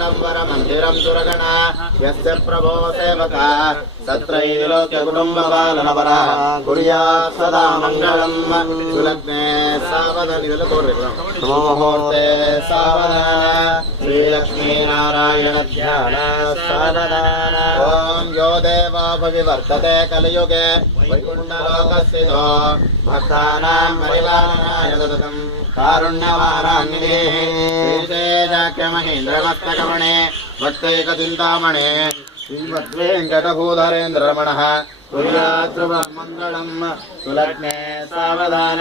मंदिरम दुर्गण यस्य प्रभो सेवका तत्रैलोक्य कुटुंबपालनपर कुर्यात् सदा मंगलम सुलग्ने मुहूर्ते सावधान श्री लक्ष्मी नारायण ध्यान सावधान ओम यो देवा भविवर्तते कलियुगे वैकुण्ठलोकस्थितो भक्तानां परिपालनाय सततं कारुण्यवारान्निधेः श्रीशेषाख्यमहेन्द्रमस्तकमणे भक्तैकचिन्तामणे श्रीमद्वेङ्कटभूधरेन्द्ररमणः कुर्याद्ध्रुवमङ्गलम् सुलग्ने सावधान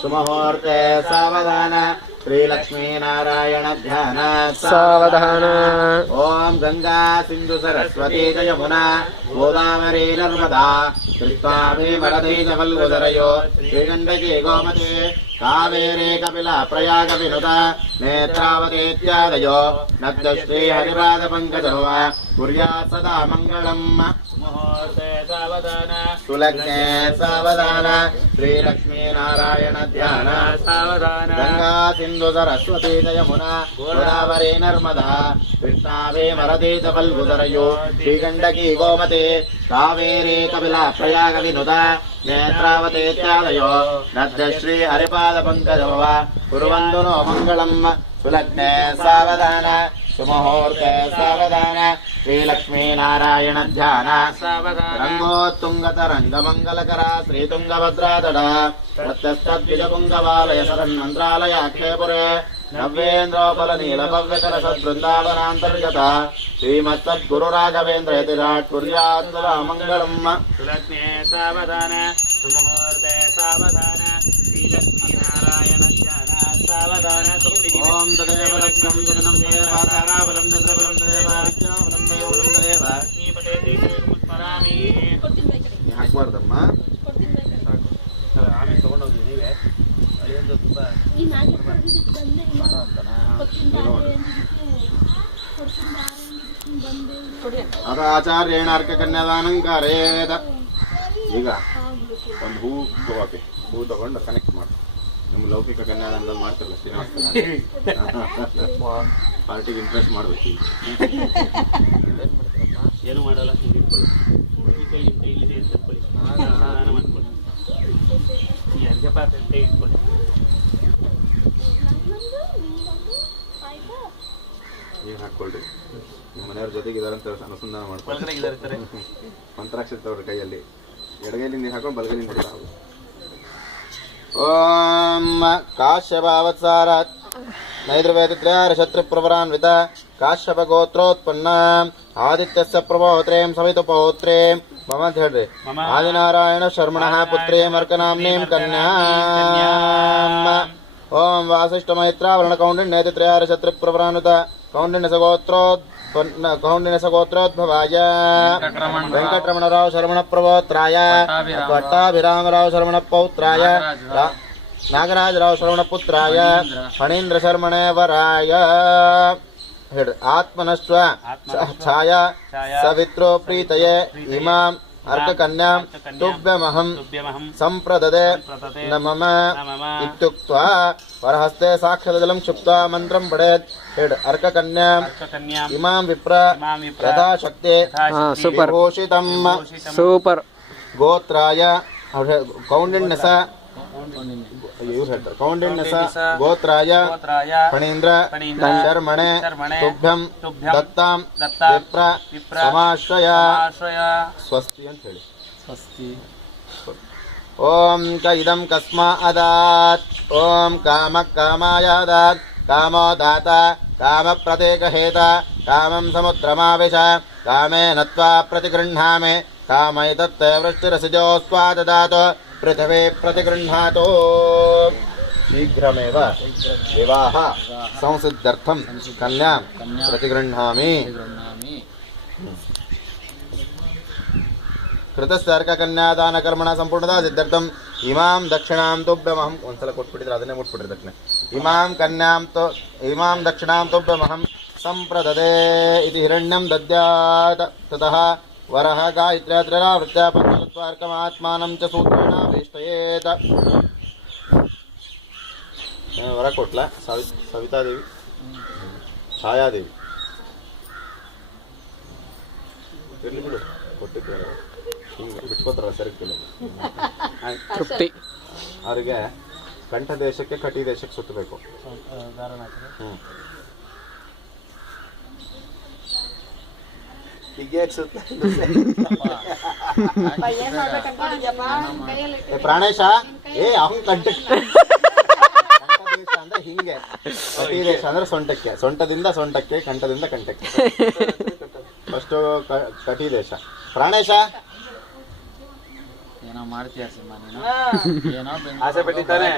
सुमुहूर्ते सावधान श्री लक्ष्मी नारायण ध्यान सावधान ओम गंगा सिंधु सरस्वती च यमुना गोदावरी नर्मदा कृष्णा भीमरती च वल्लुधरयो श्रीगण्डकी गोमती कावेरी कपिला प्रयाग विनुता नेत्रावती इत्यादयो नद्य श्री हरिपाद पंकजो कुर्यात् सदा मंगलम् मुहूर्ते सावधान सुलग्ने सावधान श्री लक्ष्मी नारायण ध्यान सावधान गंगा सिंधु सरस्वती च यमुना गोदावरी नर्मदा कृष्णा भीमरती च वल्लुधरयो श्रीगण्डकी गोमती कावेरी कपिला प्रयाग विनुता नेत्रावती इत्यादयो नद्य श्री हरिपाद पंकजो कुर्वन्तु नो मंगलम् सुलग्ने सावधान सुमुहूर्ते सावधान श्री लक्ष्मी नारायण ध्यान सावधान रंगोत्तुंगतरंगमंगलकरा श्री तुंगभद्रा तटा प्रत्यस्तद्विजपुंगवालय सरन्मन्त्रालयाख्यपुरे नव्येन्द्रोपल नीलभव्यकर सद्वृंदावनांतर्गता श्रीमत्सद्गुरुराघवेन्द्र यतिराट कुर्यात् सदा मंगलम् सुलग्ने सावधान सुमुहूर्ते सावधान श्री लक्ष्मी नारायण ध्यान सावधान ओम तदेव लक्ष्यं जगनं देवाताराबलं तद्रबलं देवाविद्याबलं देवलं देव लक्ष्मीपते स्मरामि ಹಾಕ್ಬಾರ್ದಮ್ಮ ಆಮೇಲೆ ತಗೊಂಡೋಗಿ ನೀವೇ ಅಲ್ಲಿಂದ ತುಂಬಾ ಈ ನಾಲ್ಕು ಬಂದೆ ಅದ ಆಚಾರ್ಯೇಣ ಅರ್ಕ ಕನ್ಯಾದಾನಂ ಕರೇದ ಈಗ ಒಂದು ಹೂ ತಗೋಕೆ ಹೂ ತಗೊಂಡು ಕನೆಕ್ಟ್ ಮಾಡಿ ನಮ್ಮ ಲೌಕಿಕ ಕನ್ಯಾದಾನ ಮಾಡ್ತಿರಲ್ಲ ಶ್ರೀನಿವಾಸ ಪಾರ್ಟಿಗೆ ಇಂಪ್ರೆಸ್ ಮಾಡಬೇಕು ಏನು ಮಾಡಲ್ಲ ಇಟ್ಕೊಳ್ಳಿ ಕೈ ಕೈಲಿ ಇಟ್ಕೊಳ್ಳಿ ಸ್ನಾನ ಮಾಡ್ಕೊಳ್ಳಿ ಈ ಅರ್ಗೆ ಪಾತ್ರೆ ಕೈ ಇಟ್ಕೊಳ್ಳಿ ಏನು ಹಾಕ್ಕೊಳ್ರಿ ನಿಮ್ಮ ಮನೆಯವ್ರ ಜೊತೆಗಿದ್ದಾರೆ ಅಂತ ಅನುಸಂಧಾನ ಮಾಡ್ಕೊಳ್ಳಿ ಮಂತ್ರಾಕ್ಷರ ತವ್ರ ಕೈಯಲ್ಲಿ ಎಡಗೈಲಿ ನೀರು ಹಾಕೊಂಡು ಬಲಗೈಲಿ ನೀರು ಹಾಕು ಓಂ ಕಾಶ್ಯಪಾವತ್ಸಾರಾತ್ ನೈದ್ರವೇದಿತ್ರಯಾರ ಶತ್ರುಪ್ರವರಾನ್ವಿತ ಕಾಶ್ಯಪ ಗೋತ್ರೋತ್ಪನ್ನ ಆದಿತ್ಯಸ್ಯ ಪ್ರಭೋತ್ರೇಂ ಸವಿತು ಪೌತ್ರೇಂ ಮಮ ಅಂತ ಹೇಳ್ರಿ ಆದಿನಾರಾಯಣ ಶರ್ಮಣಃ ಪುತ್ರೇಂ ಅರ್ಕನಾಮ್ನೇಂ ಕನ್ಯಾಂ ಓಂ ವಾಸಿಷ್ಠ ಮೈತ್ರಾವರಣ ಕೌಂಡಿನ್ಯೇದಿತ್ರಯಾರ ಶತ್ರುಪ್ರವರಾನ್ವಿತ ಕೌಂಡಿನ್ಯಸಗೋತ್ರೋದ್ಭವಾಯ ವೆಂಕಟರಮಣರಾವ್ ಶರಮಣ ಪ್ರಭೋತ್ರಾಯ ಪಟ್ಟಾಭಿರಾಮರಾವ್ ಶರಮಣ ಪೌತ್ರಾಯ ನಾಗರಾಜರಾವ್ ಶರಮಣ ಪುತ್ರಾಯ ಫಣೀಂದ್ರ ಶರ್ಮಣೇ ವರಾಯ ಹೇಳ್ರಿ ಆತ್ಮನಶ್ವ ಛಾಯ ಸವಿತ್ರೋ ಪ್ರೀತಯೇ ಇಮಾಂ ಅರ್ಕಕನ್ಯಾಂ ತುಭ್ಯಮಹಂ ಸಂಪ್ರದದೆ ನಮಮ ಇತ್ಯುಕ್ತ್ವಾ ವರಹಸ್ತೆ ಸಾಕ್ಷರಜಲಂ ಕ್ಷುಪ್ತ್ವಾ ಮಂತ್ರಂ ಪಡೇತ್ ಹೇಳ್ರಿ ಅರ್ಕಕನ್ಯಾಂ ಇಮಾಂ ವಿಪ್ರ ಯಥಾಶಕ್ತಿ ವಿಭೂಷಿತಂ ಸೂಪರ್ ಗೋತ್ರಾಯ ಕೌಂಡಿನ್ಯಸ ಇವ್ರು ಹೇಳ್ತಾರೆ ಕೌಂಡಿನ್ಯಸ ಗೋತ್ರಾಯ ಫಣೀಂದ್ರ ಶರ್ಮಣೆ ತುಭ್ಯಂ ದತ್ತಾಂ ವಿಪ್ರ ಸಮಾಶ್ರಯ ಸ್ವಸ್ತಿ ಅಂತ ಹೇಳಿ ಸ್ವಸ್ತಿ ಓಂ ಕ ಇದಂ ಕಸ್ಮಾ ಅದಾತ್ ಓಂ ಕಾಮ ಕಾಮಾಯಾದಾತ್ ಕಾಮೋ ದಾತ ಕಾಮ ಪ್ರತೀಕ ಹೇತ ಕಾಮಂ ಸಮುದ್ರಮಾವಿಶ ಕಾಮೇನ ತ್ವಾ ಪ್ರತಿಗೃಹ್ಣಾಮಿ ಕಾಮೈತತ್ತೇ ವೃಷ್ಟಿರಸಿಜೋಸ್ತ್ವಾ ದದಾತು पृथ्वी प्रतिगृह्णातो शीघ्रमेव विवाह संसिद्धर्थं कन्यां प्रतिगृह्णामि कृतस्यार्क कन्यादानकर्मण संपूर्णता सिद्ध्यर्थं इमां दक्षिणां तुभ्यमहं ಒಂದ್ಸಲ ಕೊಟ್ಬಿಟ್ಟಿದ್ರೆ ಅದನ್ನೇ ಮುಟ್ಬಿಟ್ರಿ ದಕ್ಷಿಣ इमां दक्षिणां तुभ्यमहं संप्रददे इति हिरण्यं दद्यात् ततः वरः गायत्र्याद्ररावृत्या पंचत्वार्कमात्मानं च सूत्रेण वेष्टयेत ವರ ಕೊಟ್ಲ ಸವಿತಾದೇವಿ ಛಾಯಾದೇವಿ ಇರ್ಲಿ ಬಿಡು ಕೊಟ್ಟಿದ್ದಾರೆ ಹಿಂಗೆ ಬಿಟ್ಕೋತಾರ ಸರಿ ತೃಪ್ತಿ. ಅವರಿಗೆ ಕಂಠ ದೇಶಕ್ಕೆ ಕಟಿ ದೇಶಕ್ಕೆ ಸುತ್ತಬೇಕು. ಪ್ರಾಣೇಶ ಅವನ್ ಕಂಠ ದೇಶ ಅಂದ್ರೆ ಹಿಂಗೆ, ಕಟಿ ದೇಶ ಅಂದ್ರೆ ಸೊಂಟಕ್ಕೆ, ಸೊಂಟದಿಂದ ಸೊಂಟಕ್ಕೆ, ಕಂಠದಿಂದ ಕಂಠಕ್ಕೆ. ಫಸ್ಟ್ ಕಟಿ ದೇಶ. ಪ್ರಾಣೇಶ ಏನೋ ಮಾಡ್ತೀಯ ಏನೋ ಆಸೆ ಪಟ್ಟಿದ್ದಾನೆ.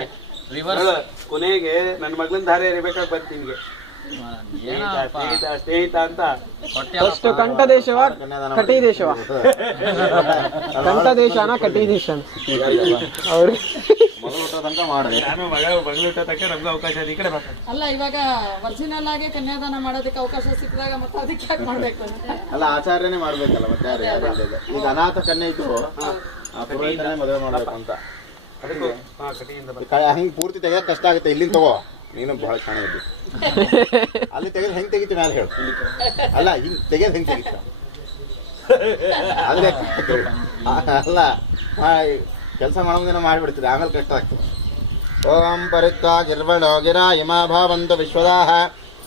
ಕೊನೆಗೆ ನನ್ನ ಮಗಳನ್ನ ದಾರಿ ಎರಿಬೇಕಾಗಿ ಬಂತು ನಿನ್ಗೆ. ಸ್ನೇಹಿತ ಅಂತ ಫಸ್ಟ್ ಕಂಠ ದೇಶವ ಕಟಿ ದೇಶವ? ಕಂಠ ದೇಶನ ಕಟಿ ದೇಶನ? ಅವ್ರು ನಾನು ಮಗಳು ತನಕ ನಮ್ಗೆ ಅವಕಾಶ ಈ ಕಡೆ ಅಲ್ಲ. ಇವಾಗ ಒರಿಜಿನಲ್ ಆಗಿ ಕನ್ಯಾದಾನ ಮಾಡೋದಕ್ಕೆ ಅವಕಾಶ ಸಿಕ್ಕಿದಾಗ ಮತ್ತೆ ಅದಕ್ಕೆ ಯಾಕೆ ಮಾಡ್ಬೇಕು? ಅಲ್ಲ, ಆಚಾರ್ಯನೇ ಮಾಡ್ಬೇಕಲ್ಲ, ಮತ್ತೆ ಯಾರು? ಈಗ ಅನಾಥ ಕನ್ಯೆ ಇದ್ರು ಪುರೋಹಿತನೇ ಮದುವೆ ಮಾಡ್ಬೇಕು ಅಂತ. ಹಿಂಗ್ ಪೂರ್ತಿ ತೆಗೆಯಕ್ ಕಷ್ಟ ಆಗುತ್ತೆ. ಇಲ್ಲಿಂದ ತಗೋ, ನೀನು ಬಹಳ ಶಾಣೆ ಇದ್ದಿ. ಅಲ್ಲಿ ತೆಗೆದು ಹೆಂಗ್ ತೆಗಿತಿ ಮ್ಯಾಲೆ ಹೇಳು. ಅಲ್ಲ, ಹಿಂಗ್ ತೆಗೆದ್ ಹೆಂಗ್ ತೆಗಿತ ಅಲ್ಲೇ ಅಲ್ಲ, ಕೆಲಸ ಮಾಡೋದಿನ ಮಾಡಿಬಿಡ್ತೀರಿ, ಆಮೇಲೆ ಕಷ್ಟ ಆಗ್ತದೆ. ಓಂ ಪರಿತ್ವಾ ಗಿರ್ವಣೋ ಗಿರ ಇಮಾ ಭಾವಂತು ವಿಶ್ವದಾಹ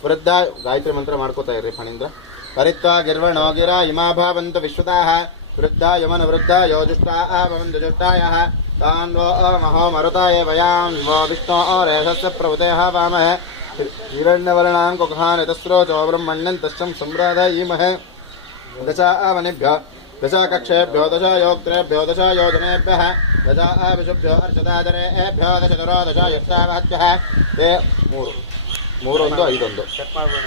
ವೃದ್ಧ. ಗಾಯತ್ರಿ ಮಂತ್ರ ಮಾಡ್ಕೋತಾ ಇರ್ರಿ ಫಣೀಂದ್ರ. ಪರಿತ್ವಾ ಗಿರ್ವಣೋ ಗಿರ ಇಮಾ ಭಾವಂತು ವಿಶ್ವದಾಹ ವೃದ್ಧ ಯಮನ ವೃದ್ಧ ಯೋಜುಷ್ಟಾ ಭವಂತು ಜುಷ್ಟಾಯಃ ತಾನ್ ವೋ ಮಹೋ ಮರುತಾಯ ವಯಾಂ ವೋ ವಿಷ್ಣೋ ರೇಷಸ್ಯ ಪ್ರಭುತೇಃ ವಾಮಃ ಹಿರಣ್ಯವರ್ಣಾಂ ಕುಖಾನ್ ಯತಸ್ರೋಚೋ ಬ್ರಹ್ಮಣ್ಯಂ ತಸ್ಸಂ ಸಂಪ್ರಾದಯೀಮಹೇ ದಶಾವನಿಭ್ಯೋ ದಶಕಕ್ಷೇಭ್ಯೋ ದಶಯೋಕ್ತ್ರೇಭ್ಯೋ ದಶಯೋಜನೇಭ್ಯಃ ದಶಾವಿಷುಭ್ಯೋ ಅರ್ಷದಾಜರೇಭ್ಯೋ ದಶತರೋ ದಶಯುಕ್ತಾವಹತ್ಯಃ. ತೇ 3 1 5 1 ಚೆಕ್ ಮಾಡ್ಬೋಣ.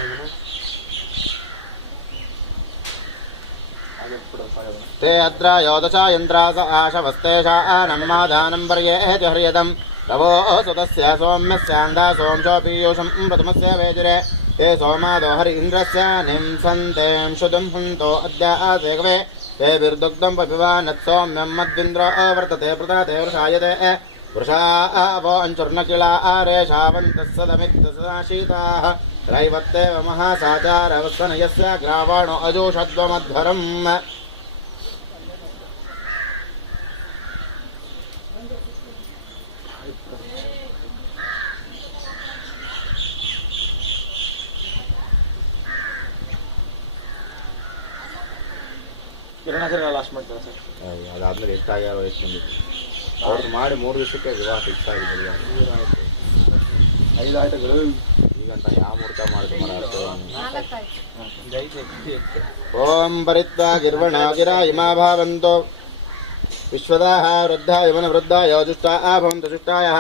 ते अत्र योदशा यन्त्रास आशवस्तेषा नन्मादानं वर्येति हर्यदं तवो सुतस्य सौम्यस्यान्धा सोंशो पीयूषं प्रथमस्य वेजुरे ते सोमादो हरि इन्द्रस्य निंसन्तें शुद्धं हन्तो अद्य आसेकवे ते विर्दुग्धं पपिवानत् सौम्यं मद्विन्द्र वर्तते प्रदाते वृषायते वृषा वो अंचुर्नकिला आरेशावन्तः सदमित्तसदाशीताः रैवत्तेव महासाचारवत्सनयस्य ग्रावाणो अजोषद्वमध्वरम्. ಲಾಸ್ಟ್ ಮಾಡ್ತಾರೆ ಸರ್. ಅದಾದ್ಮೇಲೆ ಎಷ್ಟಾಗ್ಯಾವ ಎಷ್ಟು ಬಂದಿತ್ತು ಅವ್ರದ್ದು ಮಾಡಿ 3 ದಿವಸಕ್ಕೆ ವಿವಾಹ ಫಿಕ್ಸ್ ಆಗಿದೆ. 5 ಆಯ್ತಗಳು ಈಗಂತ ಯಾವ ಮುಹೂರ್ತ ಮಾಡಿದ್ರು. ಓಂ ಪರಿತ್ವಾ ಗಿರ್ವಣೋ ಗಿರ ಇಮಾ ಭಾವಂತು ವಿಶ್ವದಾಹ ವೃದ್ಧ ಯವನ ವೃದ್ಧ ಯೋಜುಷ್ಟಾ ಭವಂತು ಜುಷ್ಟಾಯಃ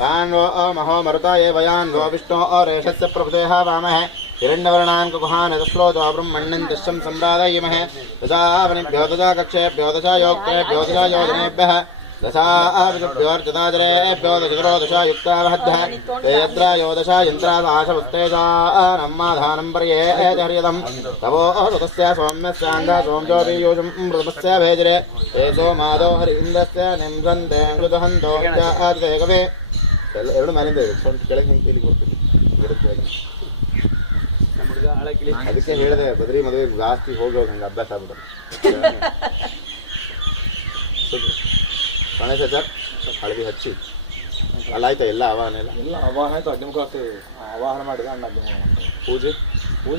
ತಾನ್ ವೋ ಮಹೋ ಮರುತಾಯ ವಯಾನ್ ವೋ ವಿಷ್ಣೋ ರೇಷಸ್ಯ ಪ್ರಭುತೇಃ ವಾಮಃ ಹಿರಣ್ಯವರ್ಣಾಂ ಕುಖಾನ್ ಯತಸ್ರೋಚೋ ಬ್ರಹ್ಮಣ್ಯಂ ತಸ್ಸಂ ಸಂಪ್ರಾದಯೀಮಹೇ ದಶಾವನಿಭ್ಯೋ ದಶಕಕ್ಷೇಭ್ಯೋ ದಶಯೋಕ್ತ್ರೇಭ್ಯೋ ದಶಯೋಜನೇಭ್ಯಃ दशाभिभ्योर्जदाजरेभ्यो दशतरो दशायुक्तावहद्यः ते यत्र यो दशा यन्त्रादाशवस्तेषा नम्माधानं पर्येति हर्यदं तवो सुतस्य सौम्यस्यान्धा सोंशो पीयूषं प्रथमस्य भेजरे ते सोमादो हरि इन्द्रस्य निंसन्ते मृदहन्तो आदिकवे. ಎರಡು ಮೇಲಿಂದ ಸೊಂಟ ಕೆಳಗೆ ಹಿಂಗೆ ಇಲ್ಲಿ ಬರ್ತೀವಿ. ಅದಕ್ಕೆ ಹೇಳಿದೆ ಬದ್ರಿ ಮದುವೆ ಜಾಸ್ತಿ ಹೋಗಿ ಹಂಗೆ ಅಭ್ಯಾಸ ಆಗ್ಬಿಡುತ್ತೆ. ಗಣೇಶ ಸರ್ ಹಳದಿ ಹಚ್ಚಿ ಅಲ್ಲ ಆಯ್ತಾ ಎಲ್ಲ ಆವಾಹನ ಎಲ್ಲ ಆವಾಹನ ಆಯ್ತು. ಅಗ್ನಿಮುಖ ಆವಾಹನ ಮಾಡಿದ ಅಣ್ಣ ಪೂಜೆ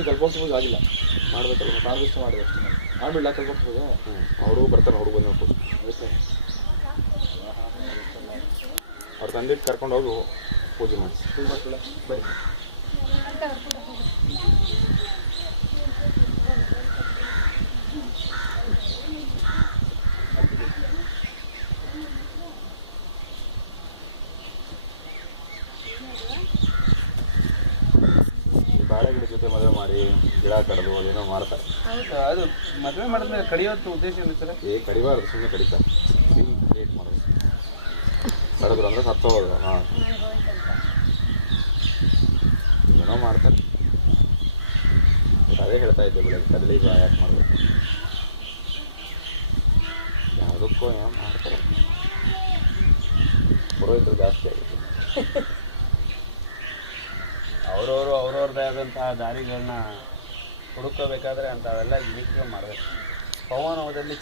ಕಲ್ಪೋತ್ಸವ ಪೂಜೆ ಆಗಿಲ್ಲ, ಮಾಡ್ಬೇಕಲ್ಲ. ಕಾಲದಷ್ಟು ಮಾಡಿದೆ ಅಷ್ಟೇ ಮಾಡ್ಬಿಡ್ಲ ಕಲ್ಪೋತ್ಸವ. ಅವರು ಬರ್ತಾರೆ, ಹುಡುಗ ಬಂದು ಪೂಜೆ ಅವ್ರ ತಂದಿಟ್ಟು ಕರ್ಕೊಂಡು ಹೋಗಿ ಪೂಜೆ ಮಾಡಿಸಿ ಬರೀ ಬಾಳೆ ಗಿಡ ಜೊತೆ ಮದುವೆ ಮಾಡಿ ಗಿಡ ಕಡಿದು ಅದೇನೋ ಮಾಡ್ತಾರೆ. ಅದು ಮದುವೆ ಮಾಡಿದ್ಮೇಲೆ ಕಡಿಯೋದು ಉದ್ದೇಶ ಏನು ಸರ್? ಕಡಿಬಾರ್ದು, ಸುಮ್ಮನೆ ಕಡಿತಾರೆ. ಕ್ರಿಯೇಟ್ ಮಾಡೋದು ಕಡಿದ್ರು ಅಂದ್ರೆ ಸತ್ತೋಗೋದು. ಏನೋ ಮಾಡ್ತಾರೆ. ಅದೇ ಹೇಳ್ತಾ ಇದ್ದೆ ಬೆಳಗ್ಗೆ ಕದಲಿ ಯಾಕೆ ಮಾಡಬೇಕು, ಯಾವುದಕ್ಕೋ ಏನೋ ಮಾಡ್ತಾರೆ. ಪುರೋಹಿತರು ಜಾಸ್ತಿ ಆಗುತ್ತೆ. ಅವ್ರವ್ರದ್ದೇ ಆದಂತಹ ದಾರಿಗಳನ್ನ ಹುಡುಕೋಬೇಕಾದ್ರೆ ಅಂಥವೆಲ್ಲ ಜಿಗಿಸ್ಕೊಂಡು ಮಾಡಬೇಕು. ಪವನದಲ್ಲಿ